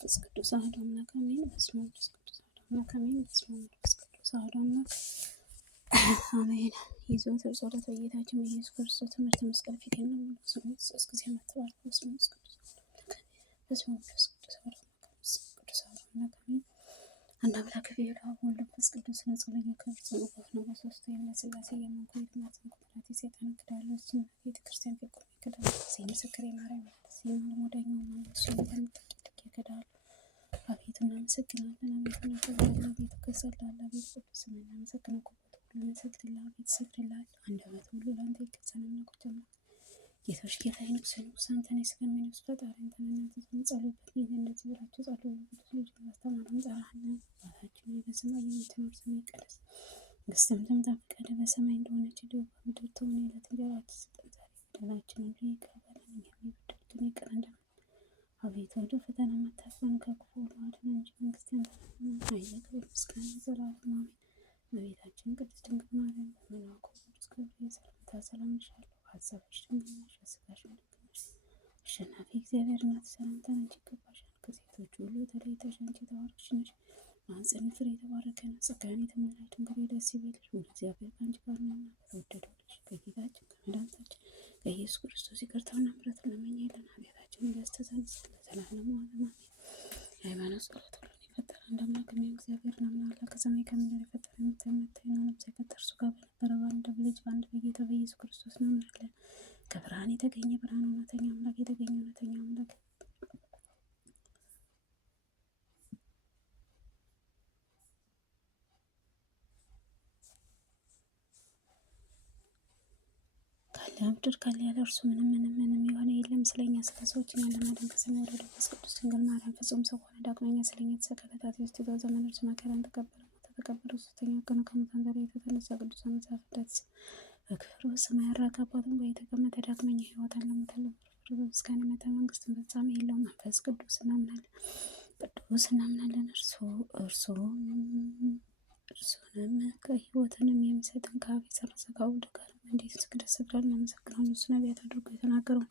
መንፈስ ቅዱስ አሐዱ አምላክ አሜን። በስመ አብ ወወልድ ወመንፈስ ቅዱስ አሐዱ አምላክ አሜን። በስመ አብ ወወልድ ወመንፈስ ቅዱስ አሐዱ አምላክ አሜን። የዘወትር ጸሎት በጌታችን በኢየሱስ ክርስቶስ ትምህርተ መስቀል ፊት የምንመለከተው ሶስት ጊዜ መተባል በስመ አብ ቅዱስ በስመ አብ ቅዱስ አሐዱ አምላክ አሜን። አንድ አምላክ በሚሆን በአብ ወልድ መንፈስ ቅዱስ ንጹሕ የክብር ጽኑ ነው። በሦስቱ የሥላሴ የመንኮራኩር ማጽንቆት የሰይጣን ክዳሎች ቤተ ክርስቲያን ፊት ቆሜ ክዳል ምስክር የማርያም ሲሞዳኛው ማለት ነው። በምትጠቂቅ ይከዳል። አቤቱ እናመሰግናለን። አቤቱ እናከብራለን። አቤቱ ከሰላላ ቤት ቅዱስ እናመሰግናለን። ሁሉ እንሰግድልሃለን። አቤቱ ሰግድልሃለን። አንደበት ሁሉ ለአንተ ይገዛልና ቁጭና ጌቶች ጌታ ንጉሥ ንጉሥ አንተ ነህ። ስለሚነግስ ፈጣሪ አንተ ነህ። ጸሎት ጊዜ እንደዚህ ብላችሁ ጸልዩ። ቅዱስ ልጅ ማስተማር እንጠራለን። አባታችን ሆይ በሰማይ የምትኖር ስምህ ይቀደስ፣ መንግሥትህ ትምጣ፣ ፈቃድህ በሰማይ እንደሆነች እንዲሁ በምድር ትሁን። የዕለት እንጀራችንን ስጠን ዛሬ፣ በደላችንን ይቅር በለን እኛም የበደሉንን ይቅር እንደምንል። አቤቱ ወደ ፈተና አታግባን ከክፉ ሁሉ አድነን እንጂ መንግሥት ያንተ ናትና፣ ኃይል፣ ክብር፣ ምስጋና ለዘላለሙ አሜን። እመቤታችን ቅድስት ድንግል ማርያም በመልአኩ ቅዱስ ገብርኤል ሰላምታ ሰላም እልሻለሁ። ሀሳብሽ ድንግል ነሽ፣ ሥጋሽም ድንግል ነሽ። አሸናፊ እግዚአብሔር እናት ሰላምታ ላንቺ ይገባሻል። ከሴቶች ሁሉ ተለይተሽ አንቺ የተባረክሽ ነሽ። ማኅፀንሽ ፍሬ የተባረከ ነው። ጸጋን የተሞላሽ ድንግል ሆይ ደስ ይበልሽ፣ እግዚአብሔር ከአንቺ ጋር ነውና ከተወደደው ልጅሽ ከጌታችን ከመድኃኒታችን ከኢየሱስ ክርስቶስ ይቅርታና ምሕረትን ለምኝልን ኃጢአታችንን ያስተሰርይልን ለዘላለሙ አሜን። የሃይማኖት ጸሎት ሁሉን የፈጠረ አንድ አምላክ የሚሆን እግዚአብሔር እናምናለን። ከሰማይ ከምድር የፈጠረ የምታይና ነፍስ የፈጠረ እርሱ ጋር በነበረ በአንድ ልጅ በአንድ በጌታ በኢየሱስ ክርስቶስ እናምናለን። ከብርሃን የተገኘ ብርሃን፣ እውነተኛ አምላክ የተገኘ እውነተኛ አምላክ ለምድር ካለ ያለ እርሱ ምንም የሆነ የለም። ስለኛ ስለ ሰዎች እኛን ለማዳን ከሰማይ ወረደ። መንፈስ ቅዱስ ድንግል ማርያም ፍጹም ሰው ሆነ። ዳግመኛ ስለኛ ተሰቀለ። ከኃጢአት የተቤዠ ዘመን እርሱ መከራን ተቀበለ፣ ሞተ፣ ተቀበረ። ሦስተኛው ቀን ከሙታን ጋር የተነሳ ቅዱሳን መጻሕፍት እንዳትጽፍ በክብር በሰማይ አረገ። አባቱም ጋር የተቀመጠ ዳግመኛ ሕይወት ለሞተለ በምስጋና መጣ። መንግሥትን ፍጻሜ የለውም። መንፈስ ቅዱስ እናምናለን። እርሱንም ከሕይወትንም የሚሰጠን ከአብ የሰረጸ ከወልድ ጋር እንዴት ስግደት ሰግደን እናመሰግናለን። እሱ ነቢያት አድርጎ የተናገረው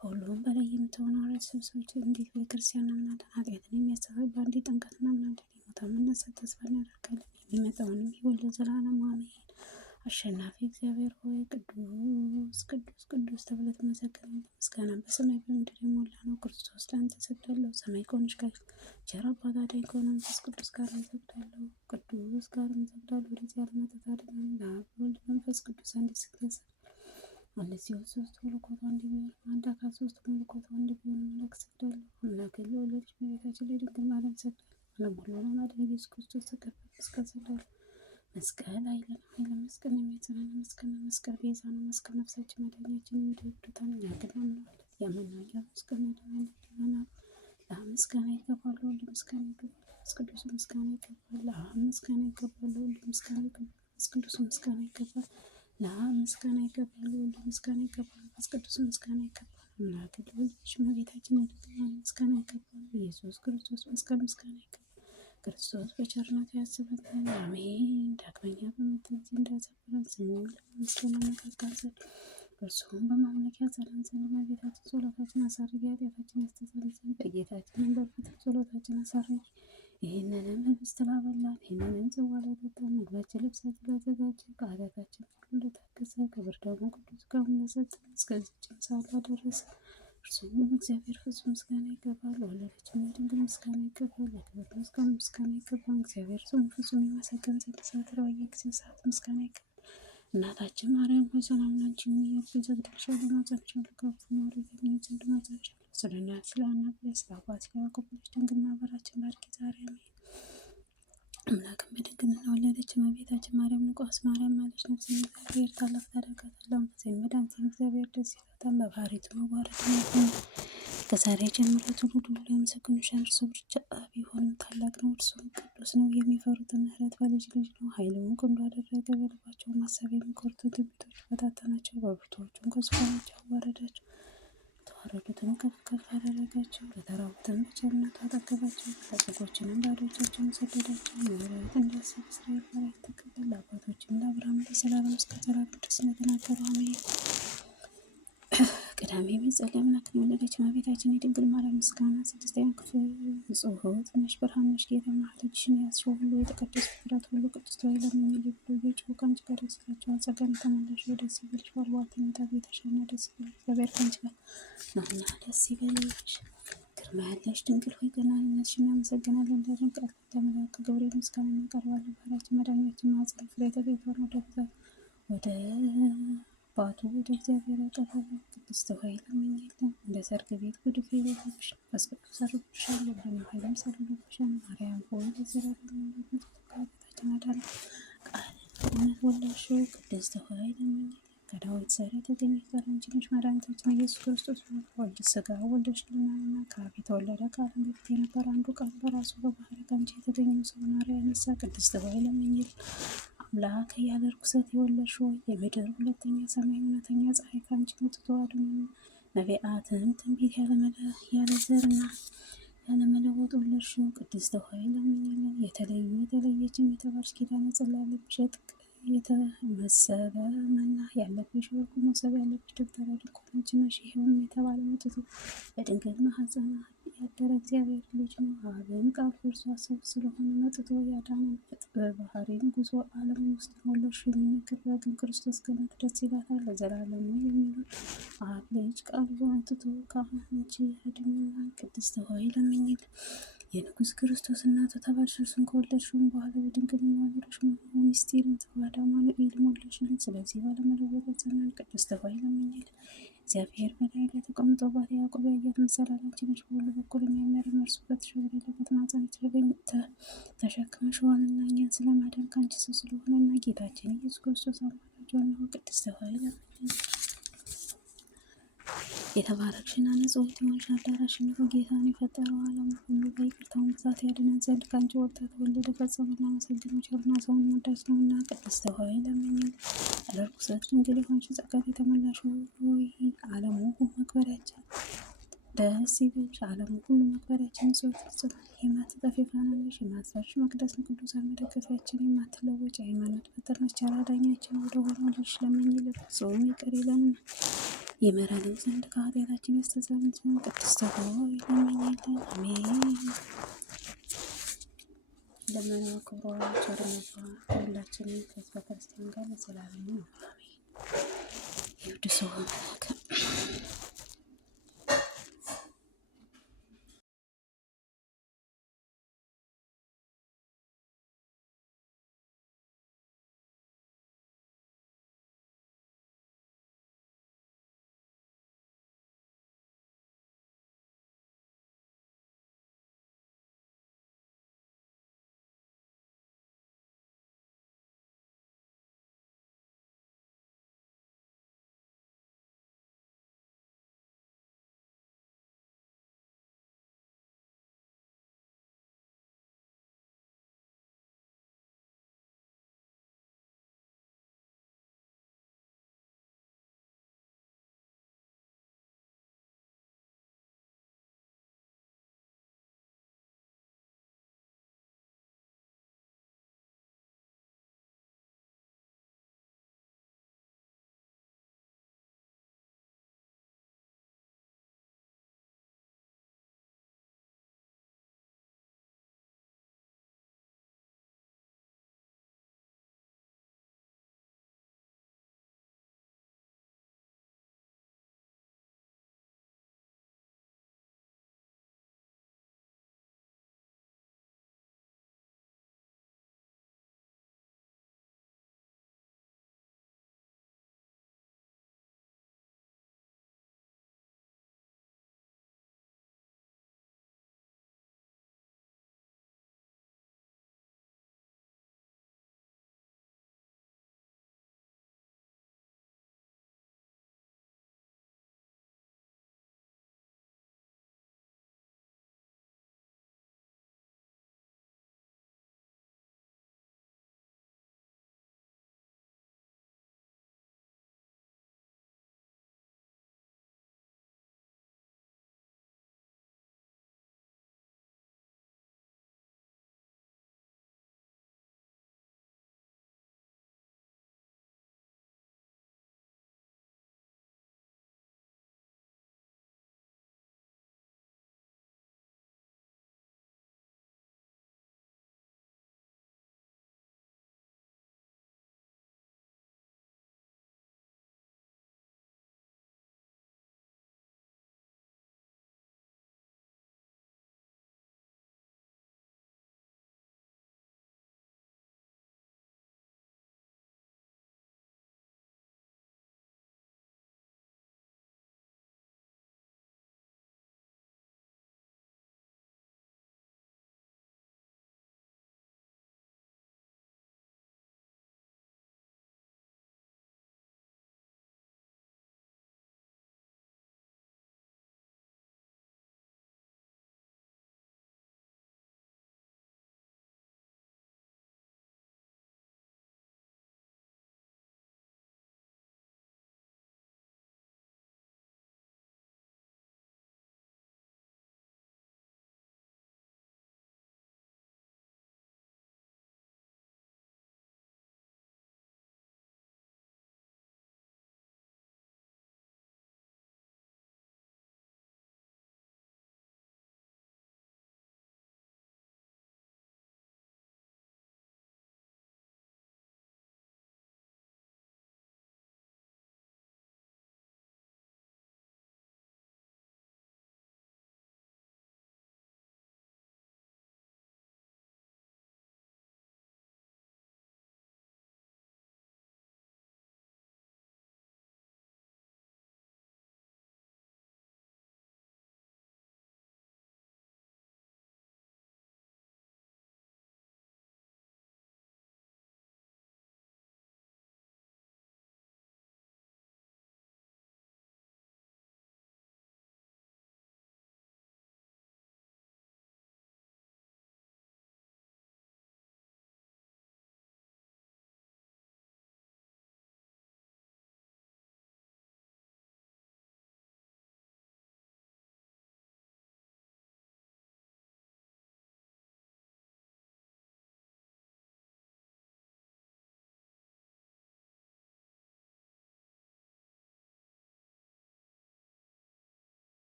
ከሁሉም በላይ የምትሆን አራት ስብሰቦች እንዴት ቤተክርስቲያን እናምናለን። ኃጢአትን የሚያስተሰርይ በአንዲት ጥምቀት እናምናለን። የሙታን መነሳት ተስፋ እናደርጋለን። የሚመጣውንም ሕይወት ለዘላለሙ አሜን። አሸናፊ እግዚአብሔር ሆይ ቅዱስ ቅዱስ ቅዱስ ተብለህ ትመሰገናለህ። ምስጋና በሰማይ በምድር የሞላ ነው። ክርስቶስ ለአንተ እሰግዳለሁ። ሰማይ ከሆነች ቸር አባት አዳኝ ከሆነ መንፈስ ቅዱስ ጋር እሰግዳለሁ። ቅዱስ ጋር እሰግዳለሁ። ወደዚህ ዓለም መጥተህ አድነን። ለአብ ወልድ መንፈስ ቅዱስ አንድ ስግደት እነዚህ ሶስት መለኮቱ አንድ ቢሆን አንድ አካል ሶስት መለኮቱ አንድ ቢሆን አምላክ እሰግዳለሁ። አምላክን ለወለደች እመቤታችን ለድንግል ማርያም እሰግዳለሁ። ዓለም ሁሉ ለማዳን ኢየሱስ ክርስቶስ ተቀበለ። መስቀል እሰግዳለሁ። መስቀል ኃይለ መስቀል የሚያጽናና መስቀል ነው። መስቀል ቤዛ ነው። መስቀል ነፍሳችን መዳኛችን የሚወዱታን ያግናል ያመናኛ መስቀል መድኃኒት ይሆናል። ለአብ ምስጋና ይገባል፣ ለወልድ ምስጋና ይገባል፣ መንፈስ ቅዱስ ምስጋና ይገባል። ለአብ ምስጋና ይገባል፣ ለወልድ ምስጋና ይገባል፣ መንፈስ ቅዱስ ምስጋና ይገባል። ለአብ ምስጋና ይገባል፣ ለወልድ ምስጋና ይገባል፣ መንፈስ ቅዱስ ምስጋና ይገባል። አምላክ ልጅ እመቤታችን ምስጋና ይገባል። ኢየሱስ ክርስቶስ መስቀል ምስጋና ይገባል። ክርስቶስ በቸርነቱ ያስበን አሜን። ዳግመኛ በመጣ ጊዜ እንዳያሳፍረን ስሙን ለማመስገን አነቃቃን ዘንድ እርሱም በማምለክ ያጸናን ዘንድ በቤታችን ጸሎታችን አሳርጊ፣ ኃጢአታችን ያስተሰርይ ዘንድ በጌታችንም በፊት ጸሎታችን አሳርጊ። ይህንንም ህብስት ላበላን፣ ይህንንም ጽዋ ላጠጣን፣ ምግባችን ልብሳችን ላዘጋጀ፣ ከኃጢአታችን ሁሉ ለታገሰ፣ ክብር ደግሞ ቅዱስ ሥጋውን ለሰጠን፣ እስከዚህችም ሰዓት ላደረሰ እርሱም እግዚአብሔር ፍጹም ምስጋና ይገባል። ለወለደችን ድንግል ምስጋና ይገባል። ለክብር ምስጋና ይገባል። እግዚአብሔር ስሙ ፍጹም ይመሰገን ዘንድ ዘወትር በየጊዜው ሰዓት ምስጋና ይገባል። እናታችን ማርያም ሆይ ሰላም ላንቺ ይሁን እያልኩ እሰግድልሻለሁ፣ እማጸንሻለሁ። ከፍ ማሪ ዘግኝ ዘንድ እማጸንሻለሁ። ስለ እናት ስለ አናት ስለ አባት ስለ ያዕቆብ ልጅ ድንግል ማህበራችን ባርኪ ዛሬ አሜን። አምላክም በድንግልና ወለደች። እመቤታችን ማርያም ንቁስ ማርያም ማለች። ነፍስን እግዚአብሔር ታላቅ ታደርጋታለህ። መንፈሴን መድኃኒቴን እግዚአብሔር ደስ ይላታል። በባሕርይቱ መዋረድ ነው። ከዛሬ ጀምሮ ትውልድ ሁሉ ያመሰግኑሻል። እርሱ ብቻ ቢሆንም ታላቅ ነው፣ እርሱም ቅዱስ ነው። የሚፈሩትን ምሕረት በልጅ ልጅ ነው። ኃይሉን ክንዱ አደረገ። በልባቸው ማሰብ የሚቆርጡ ትዕቢቶች ፈታተናቸው፣ በብርቱዎቹም ከዙፋናቸው አዋረዳቸው። የተዋረዱትን ከፍ ከፍ አደረጋቸው። ለተራቡትም በቸርነቱ አጠገባቸው። ባለጠጎችንም ባዶ እጃቸውን ሰደዳቸው። ምሕረት እንዲያስብ እስራኤል ባሪያህን ተቀበል። ለአባቶችም ለአብርሃም ለዘላለም እስከ ዘላለም ድረስ እንደተናገረው አሜን። ቅዳሜ የሚጸለይ አምላክን የወለደች እመቤታችን የድንግል ማርያም ምስጋና። ስድስተኛ ክፍል ጽሑፍ ነሽ ብርሃን ነሽ ጌታ ማኅተምሽን የያዝሽው ሁሉ የተቀደሱ ፍጥረት ሁሉ ቅድስት ሆይ ለምኝልን ብሎ እየጮሁ ከአንቺ ጋር ደስ ይላቸዋል። ጸጋን የተሞላሽ ሆይ ደስ ይበልሽ፣ በአልባልተኝነት አግብተሻልና ደስ ይበልሽ፣ እግዚአብሔር ከአንቺ ጋር ነውና ደስ ይበልሽ። ግርማ ያለሽ ድንግል ሆይ ገናንነትሽን እናመሰግናለን። እንዳለን ቃል ለመላእክት ገብርኤል ምስጋና እናቀርባለን። ባህራችን መድኃኒታችን ማኅፀን ፍሬ የተገኝቷን ወደ ባቱ ወደ እግዚአብሔር ያቀረበ ቅድስት ሆይ ለምኝልን። እንደ ሰርግ ቤት ጉድፍ የሌለብሽ መንፈስ ቅዱስ አድሮብሻል፣ ብርሃነ ኃይልም ሰልሎብሻል። ማርያም ሆይ ለዘላለም ከኃጢአታችን አዳን። ቃልን ወለድሽው ቅድስት ሆይ ለምኝልን። ከዳዊት ዘር የተገኘሽ ዘር አንቺ ነሽ። መድኃኒታችን ኢየሱስ ክርስቶስ ወልድ ሥጋ ወልደሽልናልና ከአብ የተወለደ ቃልም በፊት የነበረ አንዱ ቃል በራሱ በባሕርይ ከአንቺ የተገኘው ሰውን ማርያም ያነሳ ቅድስት ሆይ ለምኝልን። አምላክ ያለ ርኩሰት የወለድሽ ሆይ የምድር ሁለተኛ ሰማይ እውነተኛ ፀሐይ ከአንቺ ወጥቶ አድኖን። ነቢያትም ትንቢት ያለ ዘርና ያለ መለወጥ ወለድሽው ቅድስት ሆይ ለምኝልን። የተለየችም የተባልሽ ኪዳነ ጽላ ያለብሽ የተመሰለ መና ያለብሽ ወርቁ መሶብ ያለብሽ ደብተራ ድንኳን ነሽ። ይኸውም የተባለ መጥቶ በድንግል ማኅፀን ያደረ እግዚአብሔር ልጅ ነው። አብም ቃል በእርሷ ሰው ስለሆነ መጥቶ ያዳነን በባሕርይም ጉዞ ዓለም ውስጥ ወለድሽው። የሚነግር በግን ክርስቶስ ገነት ደስ ይላታል ለዘላለሙ የሚኖር አብ ልጅ ቃል መጥቶ ከአንቺ ያድነናል። ቅድስት ሆይ ለምኝልን። የንጉሥ ክርስቶስ እናቱ ተባልሽ። እርሱን ከወለድሽውም በኋላ በድንግልና ወለድሽ። ምስጢርን ተዋሕዶ አማኑኤልን ወለድሽልን። ስለዚህ ባለመለወጥ ጸናን። ቅድስት ሆይ ለምኝልን። እግዚአብሔር በላይ ላይ ተቀምጦ ባሪያ ያዕቆብ ያያት መሰላል አንቺ ነሽ። በሁሉ በኩል የሚያመርመርሱበት ሸብር የሌለበት ማኅፀን ተሸክመሽዋልና እኛን ስለማዳን ከአንቺ ሰው ስለሆነና ጌታችን ኢየሱስ ክርስቶስ አማላጅ ነው። ቅድስት ሆይ ለምኝልን። የተባረክሽና ንጽሕት የሆንሽ አዳራሽን ጌታን የፈጠረው ዓለም ሁሉ በይቅርታው ብዛት ያድነን ዘንድ ከአንቺ ወጥታ ተወለደ። ፈጽሞ እናመሰግንሽ ቸርና ሰውን ወዳጅ ነውና። ቅድስት ሆይ ለምኝልን። ያለ ርኩሰት ድንግል የሆንሽ ጸጋን የተመላሽ ሆይ ዓለሙ መክበሪያችን ደስ ይበልሽ። ዓለሙ ሁሉ መክበሪያችን ንጽሕት ፍጹም የማትጠፊ ፋና ነሽ። የማትፈርሽ መቅደስ ቅዱሳን መደገፊያችን የማትለወጭ የሃይማኖት በትር ነሽ። ቸር አዳኛችን ወደ ሆነው ልጅሽ ለምኝልን። ፍጹም ይቅር ይለንና ይምረንም ዘንድ ከኃጢአታችን ያስተሰርይልን ዘንድ ቅድስት ሆይ ለምኝልን። አሜን። ለመና ክብሯ ቸርነቷ ሁላችንም ከሕዝበ ክርስቲያን ጋር ለዘላለሙ አሜን። የቅዱስ